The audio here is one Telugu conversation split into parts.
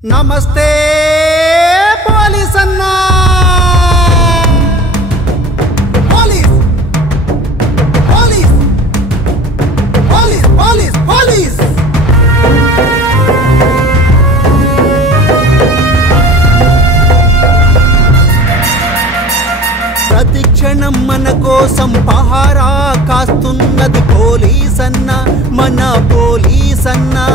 నమస్తే పోలీస్ అన్నా police police police police police ప్రతి క్షణం మన కోసం పహారా కాస్తున్నది పోలీస్ అన్నా మన పోలీస్ అన్నా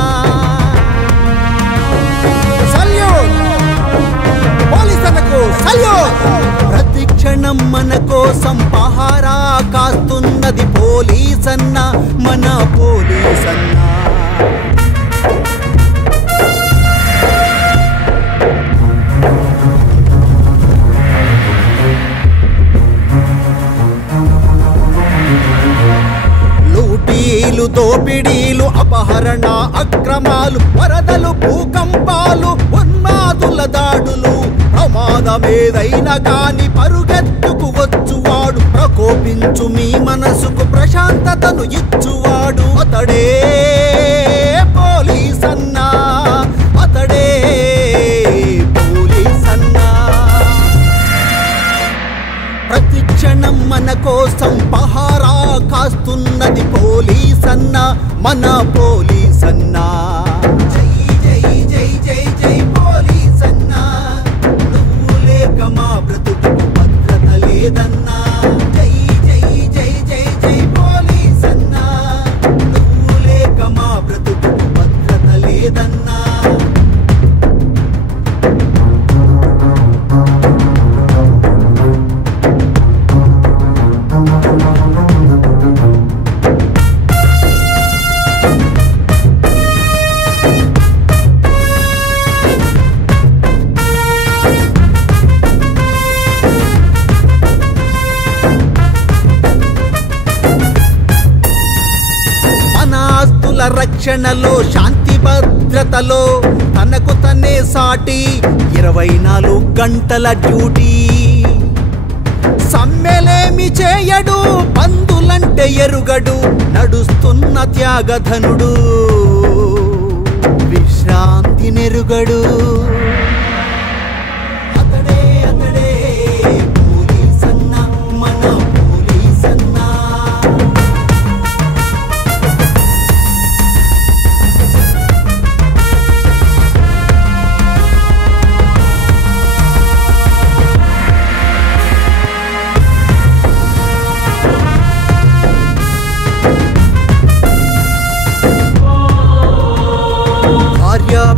ప్రతి క్షణం మన కోసం పహారా కాస్తున్నది పోలీస్ అన్న మన పోలీస్ అన్న లూటీలు దోపిడీలు అపహరణ అక్రమాలు వరదలు భూకంపాలు ఉన్మాదుల దాడులు ప్రమాదమేదైనా కాని పరుగెత్తుకు వచ్చువాడు ప్రకోపించు మీ మనసుకు ప్రశాంతతను ఇచ్చువాడు అతడే పోలీస్ అన్నా అతడే పోలీస్ అన్నా ప్రతి క్షణం మన కోసం పహారా కాస్తున్నది పోలీస్ అన్నా మన పోలీస్ అన్నా జై జై జై జై జై పోలీస్ అన్నా నువ్వు లేక మా బ్రతుకు భద్రత లేదన్నా జై జై జై జై జై పోలీస్ అన్నా నువ్వు లేక మా బ్రతుకు భద్రత లేదన్నా రక్షణలో శాంతి భద్రతలో తనకు తనే సాటి 24 గంటల డ్యూటీ సమ్మెలేమి చేయడు బంధులంటే ఎరుగడు నడుస్తున్న త్యాగధనుడు విశ్రాంతి నెరుగడు అతడే అతడే పోలీస్ అన్నా మన పోలీస్ అన్నా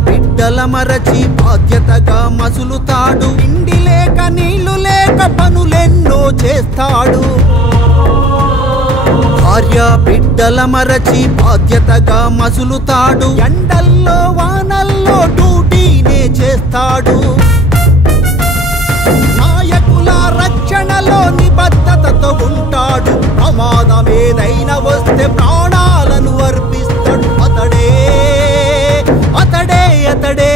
బిడ్డల మరచి బాధ్యతగా మసులుతాడు ఇండి లేక నీళ్లు లేక పనులెన్నో చేస్తాడు భార్య బిడ్డల మరచి బాధ్యతగా మసులుతాడు ఎండల్లో వానల్లో డ్యూటీనే చేస్తాడు నాయకుల రక్షణలో నిబద్ధతతో ఉంటాడు ప్రమాదమేదైనా వస్తే ప్రాణాలను అర్పిస్తాడు అతడే అతడే అతడే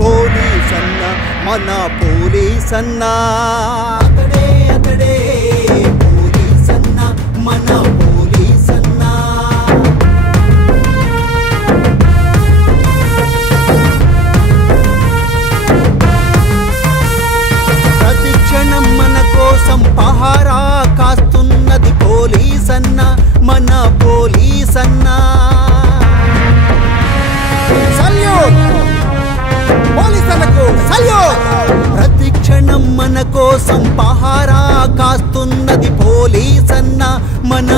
పోలీస్ అన్నా మన పోలీస్ అన్నా అతడే అతడే పోలీస్ అన్నా మన పోలీస్ అన్నా ప్రతి క్షణం మన కోసం పహారా కాస్తున్నది పోలీస్ అన్నా మన పోలీస్ అన్నా ప్రతి క్షణం మన కోసం పహారా కాస్తున్నది పోలీస్ అన్నా మన